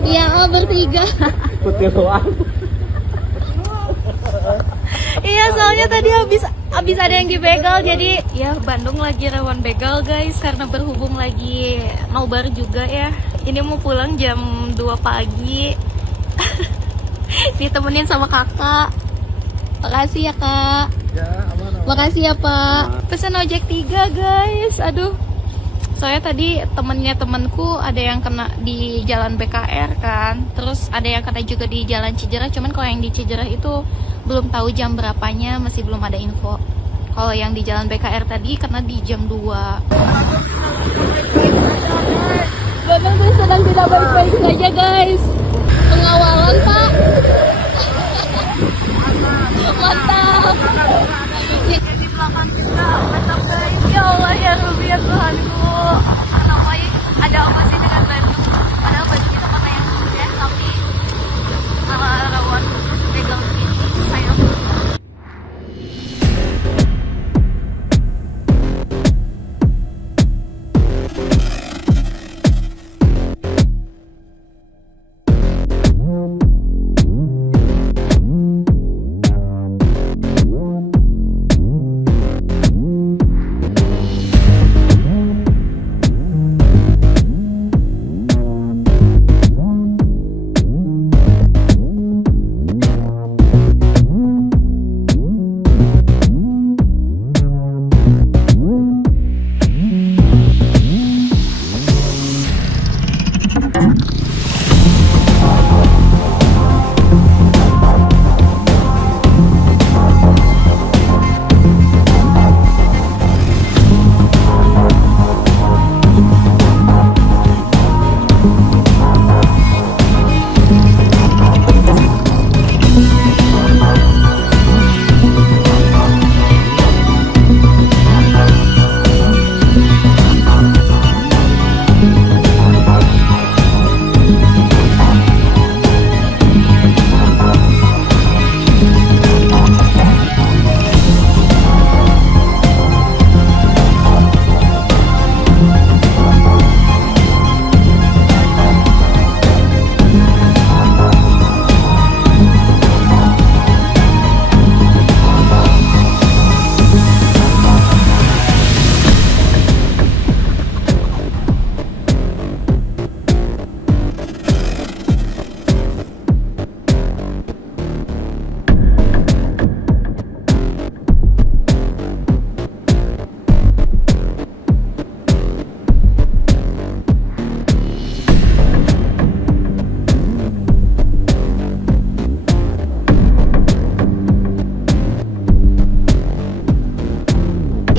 Iya, oh, bertiga. Kutiruan. Iya, soalnya tadi habis ada yang dibegal, jadi ya Bandung lagi rawan begal guys, karena berhubung lagi nobar juga ya. Ini mau pulang jam 2 pagi. Ditemenin sama kakak. Makasih ya, Kak. Ya, aman. Makasih ya, Pak. Pesan ojek 3 guys. Aduh. Soalnya tadi temenku ada yang kena di jalan BKR kan. Terus ada yang kena juga di jalan Cijerah. Cuman kalau yang di Cijerah itu belum tahu jam berapanya, masih belum ada info. Kalau yang di jalan BKR tadi kena di jam 2. Bandung tuh sedang tidak baik-baik saja, guys. Pengawalan, Pak. Mantap. Di belakang kita mantap guys. Ya Allah ya Rabbi ya Tuhanku. Namanya ada apa sih dengan Bandung? Padahal Bandung itu kota yang indah, tapi rawan begal begini. Sayang.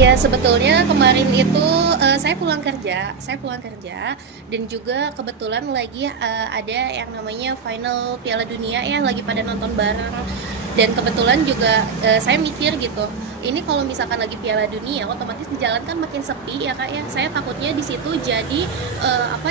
Ya sebetulnya kemarin itu saya pulang kerja dan juga kebetulan lagi ada yang namanya final Piala Dunia ya, lagi pada nonton bareng. Dan kebetulan juga saya mikir gitu, ini kalau misalkan lagi Piala Dunia otomatis di jalan kan makin sepi ya Kak ya. Saya takutnya di situ jadi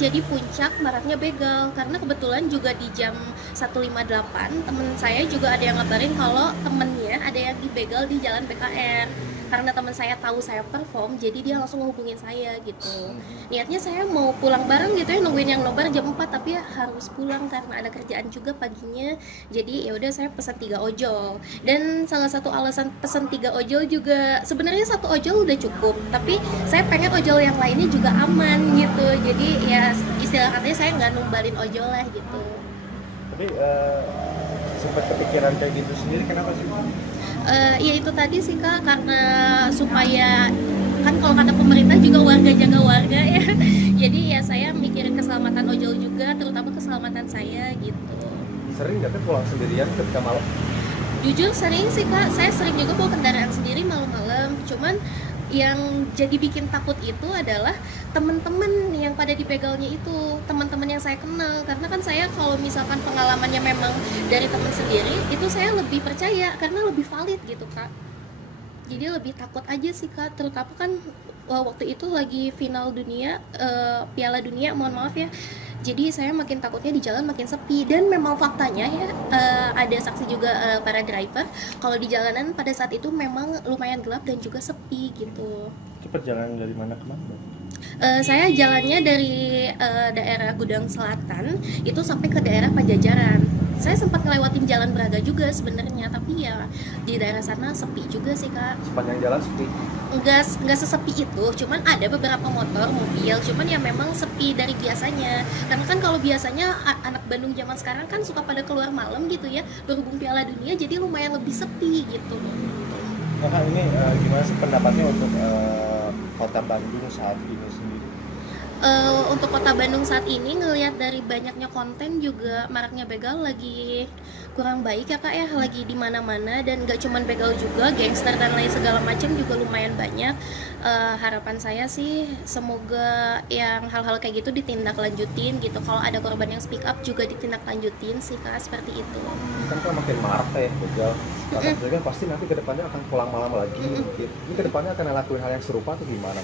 jadi puncak maraknya begal, karena kebetulan juga di jam 1.58 temen saya juga ada yang ngabarin kalau temennya ada yang dibegal di jalan BKR. Karena teman saya tahu saya perform, jadi dia langsung ngehubungin saya gitu. Niatnya saya mau pulang bareng gitu ya, nungguin yang nobar jam 4, tapi ya harus pulang karena ada kerjaan juga paginya. Jadi ya udah saya pesan 3 ojol. Dan salah satu alasan pesan 3 ojol juga sebenarnya 1 ojol udah cukup, tapi saya pengen ojol yang lainnya juga aman gitu. Jadi ya istilah katanya saya nggak numbalin ojol lah gitu. Tapi sempat kepikiran kayak gitu sendiri, kenapa sih? Ya itu tadi sih Kak, karena supaya kan kalau kata pemerintah juga warga jaga warga ya. Jadi ya saya mikirin keselamatan ojol juga, terutama keselamatan saya gitu. Sering nggak tuh pulang sendirian ketika malam? Jujur sering sih Kak, saya sering juga bawa kendaraan sendiri malam-malam. Cuman yang jadi bikin takut itu adalah teman-teman yang pada dibegalnya itu, teman-teman yang saya kenal. Karena kan saya kalau misalkan pengalamannya memang dari teman sendiri, itu saya lebih percaya karena lebih valid gitu Kak. Jadi lebih takut aja sih Kak, terutama kan waktu itu lagi final dunia, Piala Dunia, mohon maaf ya. Jadi saya makin takutnya di jalan makin sepi. Dan memang faktanya ya, ada saksi juga para driver, kalau di jalanan pada saat itu memang lumayan gelap dan juga sepi gitu. Itu perjalanan dari mana ke mana? Saya jalannya dari daerah Gudang Selatan itu sampai ke daerah Pajajaran. Saya sempat ngelewatin Jalan Braga juga sebenarnya, tapi ya di daerah sana sepi juga sih Kak. Sepanjang jalan sepi. Nggak sesepi itu, cuman ada beberapa motor, mobil, cuman ya memang sepi dari biasanya. Karena kan kalau biasanya anak Bandung zaman sekarang kan suka pada keluar malam gitu ya, berhubung Piala Dunia jadi lumayan lebih sepi gitu. Nah, Kak, ini gimana sih pendapatnya untuk kota Bandung saat ini sendiri? Untuk kota Bandung saat ini ngelihat dari banyaknya konten juga maraknya begal lagi kurang baik ya Kak ya, lagi di mana-mana, dan gak cuman begal juga, gangster dan lain segala macam juga lumayan banyak. Harapan saya sih semoga yang hal-hal kayak gitu ditindaklanjutin gitu, kalau ada korban yang speak up juga ditindaklanjutin sih Kak, seperti itu. Kan makin marak ya begal. Kakak juga pasti nanti kedepannya akan pulang malam lagi. Ini kedepannya akan ngelakuin hal yang serupa atau gimana?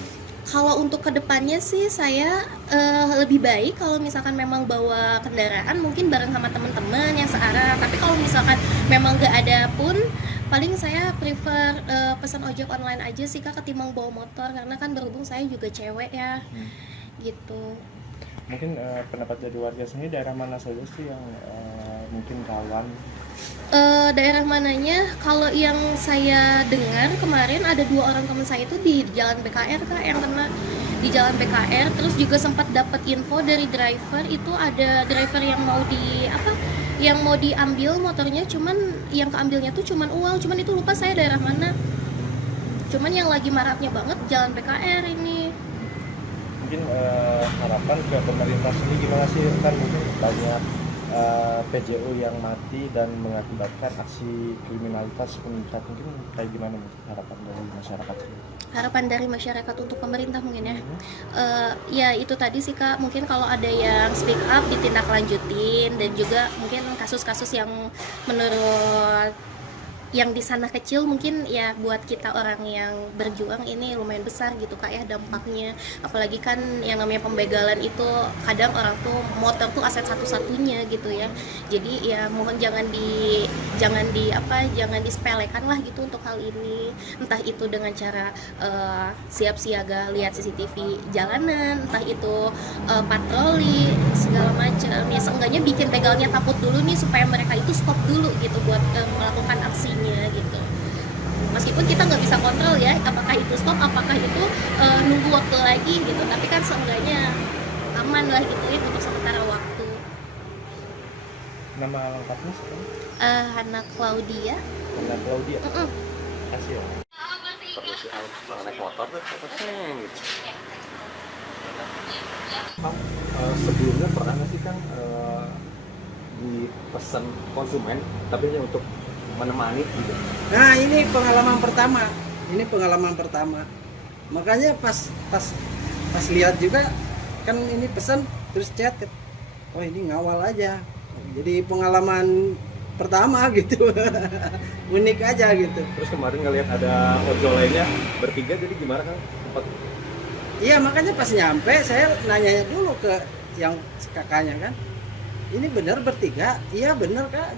Kalau untuk kedepannya sih saya lebih baik kalau misalkan memang bawa kendaraan mungkin bareng sama teman-teman yang searah. Tapi kalau misalkan memang nggak ada pun, paling saya prefer pesan ojek online aja sih Kak, ketimbang bawa motor, karena kan berhubung saya juga cewek ya, gitu. Mungkin pendapat dari warga sendiri, daerah mana saja sih yang mungkin rawan? Daerah mananya? Kalau yang saya dengar kemarin ada 2 orang teman saya itu di jalan BKR Kak, yang kena di jalan BKR. Terus juga sempat dapat info dari driver, itu ada driver yang mau diambil motornya, cuman yang keambilnya tuh cuman uang, cuman itu lupa saya daerah mana. Cuman yang lagi maraknya banget jalan BKR ini. Mungkin harapan ke pemerintah sendiri gimana sih, kan mungkin banyak PJU yang mati dan mengakibatkan aksi kriminalitas meningkat, mungkin kayak gimana mungkin harapan dari masyarakat sendiri? Harapan dari masyarakat untuk pemerintah mungkin ya, ya itu tadi sih Kak, mungkin kalau ada yang speak up ditindaklanjutin, dan juga mungkin kasus-kasus yang menurut yang di sana kecil mungkin ya buat kita orang yang berjuang ini lumayan besar gitu Kak ya dampaknya. Apalagi kan yang namanya pembegalan itu kadang orang tuh motor tuh aset satu-satunya gitu ya. Jadi ya mohon jangan disepelekan lah gitu untuk hal ini. Entah itu dengan cara siap siaga lihat CCTV jalanan, entah itu patroli segala macam. Ya seenggaknya bikin begalnya takut dulu nih supaya mereka itu stop dulu gitu buat melakukan aksinya gitu. Meskipun kita nggak bisa kontrol ya apakah itu stop, apakah itu nunggu waktu lagi gitu, tapi kan seenggaknya aman lah gitu ya untuk sementara waktu. Nama lengkapnya sekarang? Hana Claudia. Hana Claudia. Kasih ya. Terus kalau naik motor tuh gitu. Sebelumnya pernah nggak sih Kang dipesan konsumen tapi hanya untuk menemani gitu? Nah ini pengalaman pertama. Makanya pas lihat juga kan ini pesan terus chat, oh ini ngawal aja. Jadi pengalaman pertama gitu. Unik aja gitu. Terus kemarin ngelihat ada ojol lainnya bertiga, jadi gimana Kang? Iya makanya pas nyampe saya nanya dulu ke yang kakaknya kan, ini benar bertiga? Iya benar Kak.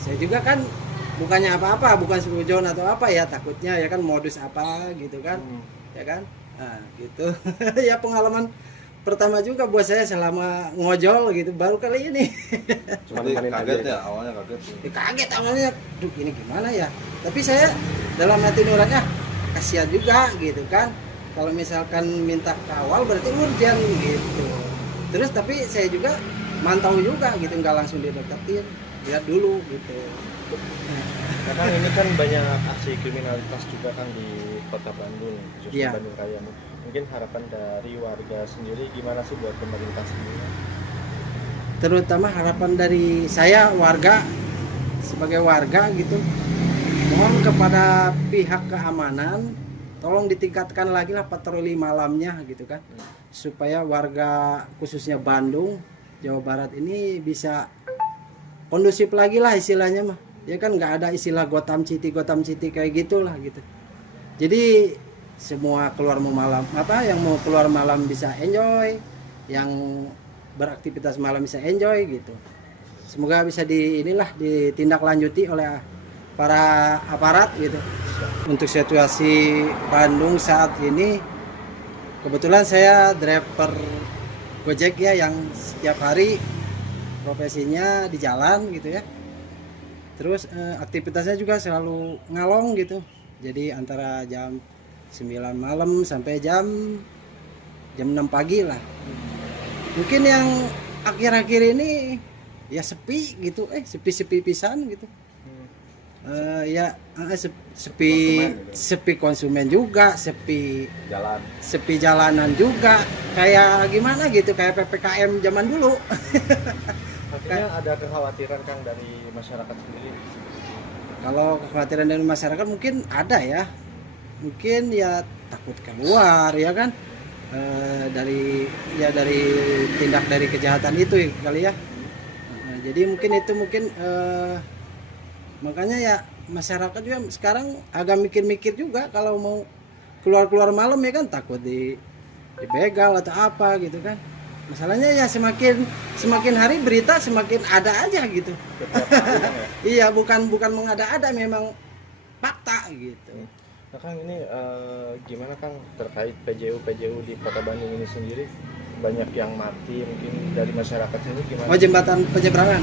Saya juga kan bukannya apa-apa, bukan seujon atau apa ya, takutnya ya kan modus apa gitu kan, ya kan, nah gitu. Ya pengalaman pertama juga buat saya selama ngojol gitu, baru kali ini. Cuma kaget ya, awalnya kaget. Kaget awalnya, duh ini gimana ya. Tapi saya dalam hati nurani kasihan juga gitu kan. Kalau misalkan minta kawal berarti urgent gitu. Terus tapi saya juga mantau juga gitu, nggak langsung dideketin, lihat dulu gitu. Karena ini kan banyak aksi kriminalitas juga kan di kota Bandung, khususnya Iya. Bandung Raya. Mungkin harapan dari warga sendiri gimana sih buat pemerintah sendiri? Terutama harapan dari saya sebagai warga gitu, mohon kepada pihak keamanan tolong ditingkatkan lagi lah patroli malamnya gitu kan, supaya warga khususnya Bandung, Jawa Barat ini bisa kondusif lagi lah istilahnya mah. Ya kan nggak ada istilah Gotham City kayak gitulah gitu. Jadi semua yang mau keluar malam bisa enjoy, yang beraktivitas malam bisa enjoy gitu. Semoga bisa ditindaklanjuti oleh para aparat gitu. Untuk situasi Bandung saat ini kebetulan saya driver Gojek ya, yang setiap hari profesinya di jalan gitu ya. Terus aktivitasnya juga selalu ngalong gitu. Jadi antara jam 9 malam sampai jam 6 pagi lah. Mungkin yang akhir-akhir ini ya sepi gitu, sepi-sepi pisan gitu. Sepi Konsumen gitu. sepi konsumen juga, sepi Jalan. jalanan juga, kayak gimana gitu, kayak PPKM zaman dulu. Artinya ada kekhawatiran Kang dari masyarakat sendiri. Kalau kekhawatiran dari masyarakat mungkin ada ya, mungkin ya takut keluar ya kan. Dari tindak dari kejahatan itu kali ya. Jadi mungkin itu makanya ya masyarakat juga sekarang agak mikir-mikir juga kalau mau keluar malam ya kan, takut dibegal atau apa gitu kan. Masalahnya ya semakin hari berita semakin ada aja gitu. Iya, bukan mengada-ada, memang fakta gitu. Nah Kang, ini gimana Kang terkait PJU di Kota Bandung ini sendiri, banyak yang mati mungkin dari masyarakat sini gimana? Oh, jembatan penyeberangan.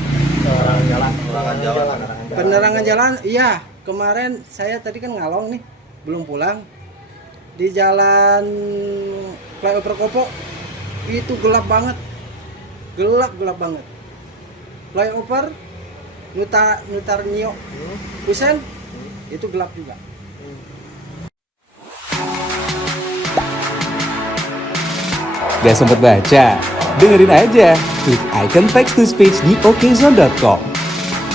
Penerangan jalan, iya. Kemarin saya tadi kan ngalong nih, belum pulang. Di jalan Flyover Kopo itu gelap banget. Gelap banget. Flyover Nutar Nio Kusen itu gelap juga. Gak sempet baca? Dengerin aja, klik icon text to speech di okezone.com.